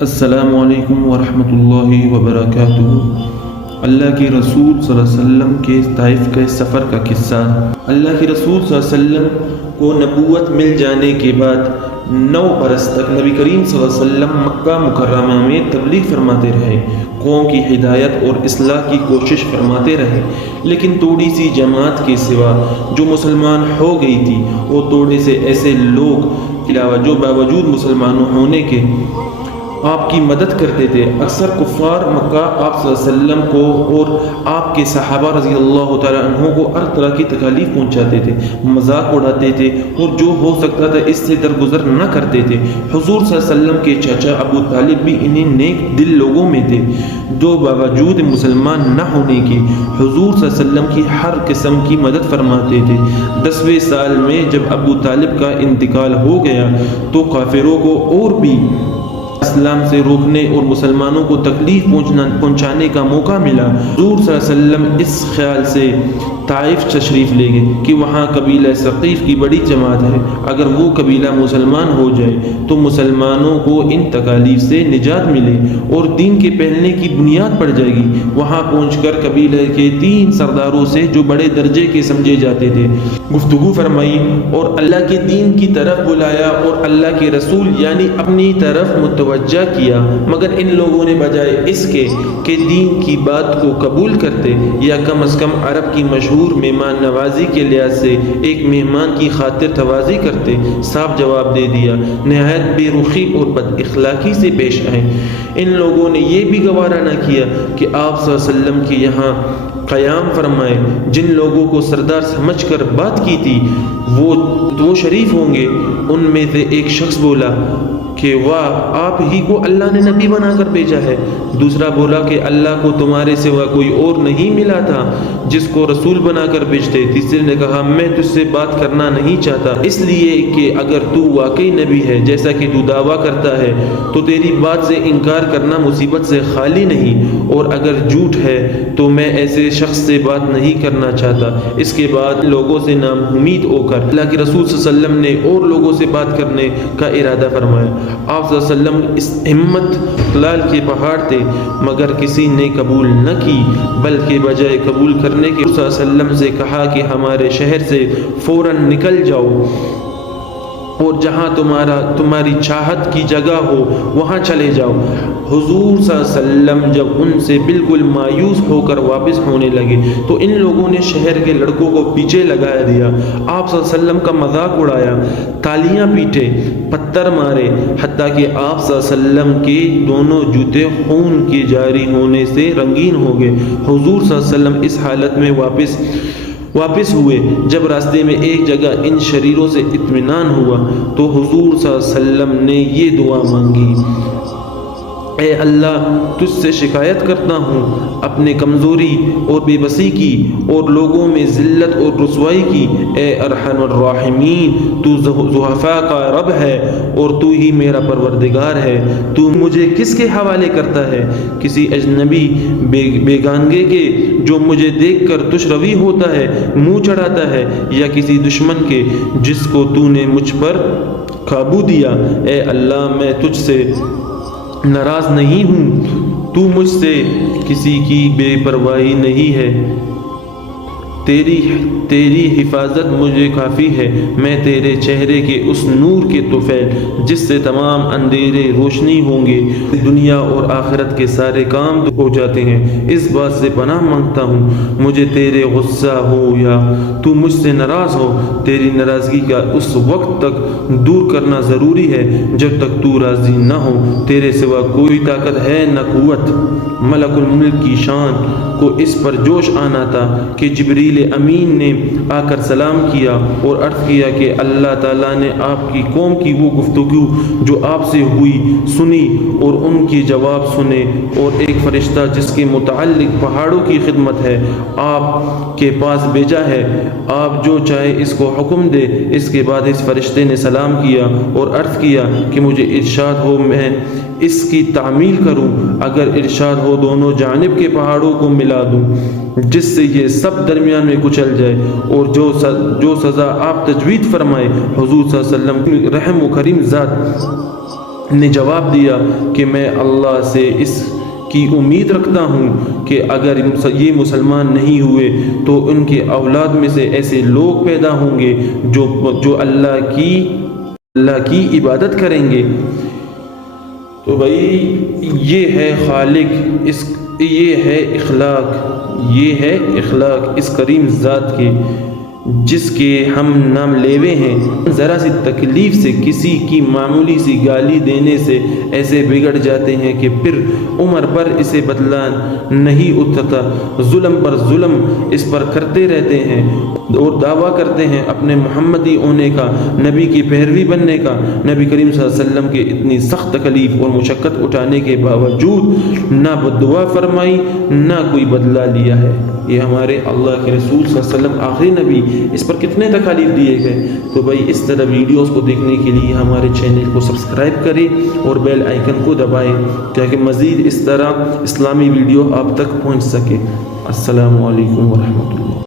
السلام علیکم ورحمۃ اللہ وبرکاتہ۔ اللہ کے رسول صلی اللہ علیہ وسلم کے طائف کے سفر کا قصہ۔ اللہ کے رسول صلی اللہ علیہ وسلم کو نبوت مل جانے کے بعد 9 برس تک نبی کریم صلی اللہ علیہ وسلم مکہ مکرمہ میں تبلیغ فرماتے رہے، قوم کی ہدایت اور اصلاح کی کوشش فرماتے رہے، لیکن تھوڑی سی جماعت کے سوا جو مسلمان ہو گئی تھی، وہ تھوڑے سے ایسے لوگ کے علاوہ جو باوجود مسلمانوں ہونے کے آپ کی مدد کرتے تھے۔ اکثر کفار مکہ آپ صلی اللہ علیہ وسلم کو اور آپ کے صحابہ رضی اللہ تعالیٰ عنہ کو ہر طرح کی تکالیف پہنچاتے تھے، مذاق اڑاتے تھے اور جو ہو سکتا تھا اس سے درگزر نہ کرتے تھے۔ حضور صلی اللہ علیہ وسلم کے چچا ابو طالب بھی انہیں نیک دل لوگوں میں تھے، جو باوجود مسلمان نہ ہونے کے حضور صلی اللہ علیہ وسلم کی ہر قسم کی مدد فرماتے تھے۔ 10ویں سال میں جب ابو طالب کا انتقال ہو گیا تو کافروں کو اور بھی اسلام سے روکنے اور مسلمانوں کو تکلیف پہنچانے کا موقع ملا۔ حضور صلی اللہ علیہ وسلم اس خیال سے طائف تشریف لے گئے کہ وہاں قبیلہ ثقیف کی بڑی جماعت ہے، اگر وہ قبیلہ مسلمان ہو جائے تو مسلمانوں کو ان تکالیف سے نجات ملے اور دین کے پھیلنے کی بنیاد پڑ جائے گی۔ وہاں پہنچ کر قبیلہ کے 3 سرداروں سے جو بڑے درجے کے سمجھے جاتے تھے گفتگو فرمائی اور اللہ کے دین کی طرف بلایا اور اللہ کے رسول یعنی اپنی طرف متوجہ کیا، مگر ان لوگوں نے بجائے اس کے کہ دین کی بات کو قبول کرتے یا کم از کم عرب کی مشہور مہمان نوازی کے لحاظ سے ایک مہمان کی خاطر توازی کرتے، صاف جواب دے دیا، نہایت بے رخی اور بد اخلاقی سے پیش آئے۔ ان لوگوں نے یہ بھی گوارا نہ کیا کہ آپ صلی اللہ علیہ وسلم کے یہاں قیام فرمائے۔ جن لوگوں کو سردار سمجھ کر بات کی تھی وہ شریف ہوں گے۔ ان میں سے ایک شخص بولا کہ واہ، آپ ہی کو اللہ نے نبی بنا کر بھیجا ہے۔ دوسرا بولا کہ اللہ کو تمہارے سوا کوئی اور نہیں ملا تھا جس کو رسول بنا کر بھیجتے۔ تیسرے نے کہا میں تجھ سے بات کرنا نہیں چاہتا، اس لیے کہ اگر تو واقعی نبی ہے جیسا کہ تو دعویٰ کرتا ہے تو تیری بات سے انکار کرنا مصیبت سے خالی نہیں، اور اگر جھوٹ ہے تو میں ایسے شخص سے بات نہیں کرنا چاہتا۔ اس کے بعد لوگوں سے ناامید ہو کر اللہ کے رسول صلی اللہ علیہ وسلم نے اور لوگوں سے بات کرنے کا ارادہ فرمایا۔ آپ صلی اللہ علیہ وسلم اس ہمت لال کے پہاڑ تھے، مگر کسی نے قبول نہ کی، بلکہ بجائے قبول کرنے کے صلی اللہ علیہ وسلم سے کہا کہ ہمارے شہر سے فوراً نکل جاؤ اور جہاں تمہاری چاہت کی جگہ ہو وہاں چلے جاؤ۔ حضور صلی اللہ علیہ وسلم جب ان سے بالکل مایوس ہو کر واپس ہونے لگے تو ان لوگوں نے شہر کے لڑکوں کو پیچھے لگا دیا، آپ صلی اللہ علیہ وسلم کا مذاق اڑایا، تالیاں پیٹے، پتھر مارے، حتیٰ کہ آپ صلی اللہ علیہ وسلم کے دونوں جوتے خون کے جاری ہونے سے رنگین ہو گئے۔ حضور صلی اللہ علیہ وسلم اس حالت میں واپس ہوئے۔ جب راستے میں ایک جگہ ان شریروں سے اطمینان ہوا تو حضور صلی اللہ علیہ وسلم نے یہ دعا مانگی، اے اللہ تجھ سے شکایت کرتا ہوں اپنے کمزوری اور بے بسی کی اور لوگوں میں ذلت اور رسوائی کی۔ اے ارحم الراحمین، تو ضعفاء کا رب ہے اور تو ہی میرا پروردگار ہے۔ تو مجھے کس کے حوالے کرتا ہے؟ کسی اجنبی بیگانگے کے جو مجھے دیکھ کر تش روی ہوتا ہے، منہ چڑھاتا ہے، یا کسی دشمن کے جس کو تو نے مجھ پر قابو دیا؟ اے اللہ میں تجھ سے ناراض نہیں ہوں، تو مجھ سے کسی کی بے پرواہی نہیں ہے، تیری حفاظت مجھے کافی ہے۔ میں تیرے چہرے کے اس نور کے طفیل جس سے تمام اندھیرے روشنی ہوں گے، دنیا اور آخرت کے سارے کام ہو جاتے ہیں، اس بات سے پناہ مانگتا ہوں مجھے تیرے غصہ ہو یا تو مجھ سے ناراض ہو، تیری ناراضگی کا اس وقت تک دور کرنا ضروری ہے جب تک تو راضی نہ ہو۔ تیرے سوا کوئی طاقت ہے نہ قوت۔ ملک الملک کی شان کو اس پر جوش آنا تھا کہ جبریل امین نے آ کر سلام کیا اور عرض کیا کہ اللہ تعالیٰ نے آپ کی قوم کی وہ گفتگو جو آپ سے ہوئی سنی اور ان کے جواب سنے، اور ایک فرشتہ جس کے متعلق پہاڑوں کی خدمت ہے آپ کے پاس بھیجا ہے، آپ جو چاہے اس کو حکم دے۔ اس کے بعد اس فرشتے نے سلام کیا اور عرض کیا کہ مجھے ارشاد ہو میں اس کی تعمیل کروں، اگر ارشاد ہو دونوں جانب کے پہاڑوں کو ملا دوں جس سے یہ سب درمیان میں کچل جائے، اور جو سزا آپ تجوید فرمائے۔ حضور صلی اللہ علیہ وسلم رحم و کریم ذات نے جواب دیا کہ میں اللہ سے اس کی امید رکھتا ہوں کہ اگر یہ مسلمان نہیں ہوئے تو ان کے اولاد میں سے ایسے لوگ پیدا ہوں گے جو اللہ کی عبادت کریں گے۔ تو بھائی یہ ہے خالق، یہ ہے اخلاق اس کریم ذات کے جس کے ہم نام لیوے ہیں۔ ذرا سی تکلیف سے، کسی کی معمولی سی گالی دینے سے ایسے بگڑ جاتے ہیں کہ پھر عمر پر اسے بدلہ نہیں اترتا، ظلم پر ظلم اس پر کرتے رہتے ہیں اور دعویٰ کرتے ہیں اپنے محمدی ہونے کا، نبی کی پیروی بننے کا۔ نبی کریم صلی اللہ علیہ وسلم کے اتنی سخت تکلیف اور مشقت اٹھانے کے باوجود نہ بددعا فرمائی نہ کوئی بدلہ لیا ہے۔ یہ ہمارے اللہ کے رسول صلی اللہ علیہ وسلم آخری نبی، اس پر کتنے تکالیف دیے گئے۔ تو بھائی اس طرح ویڈیوز کو دیکھنے کے لیے ہمارے چینل کو سبسکرائب کریں اور بیل آئیکن کو دبائیں تاکہ مزید اس طرح اسلامی ویڈیو آپ تک پہنچ سکے۔ السلام علیکم ورحمۃ اللہ۔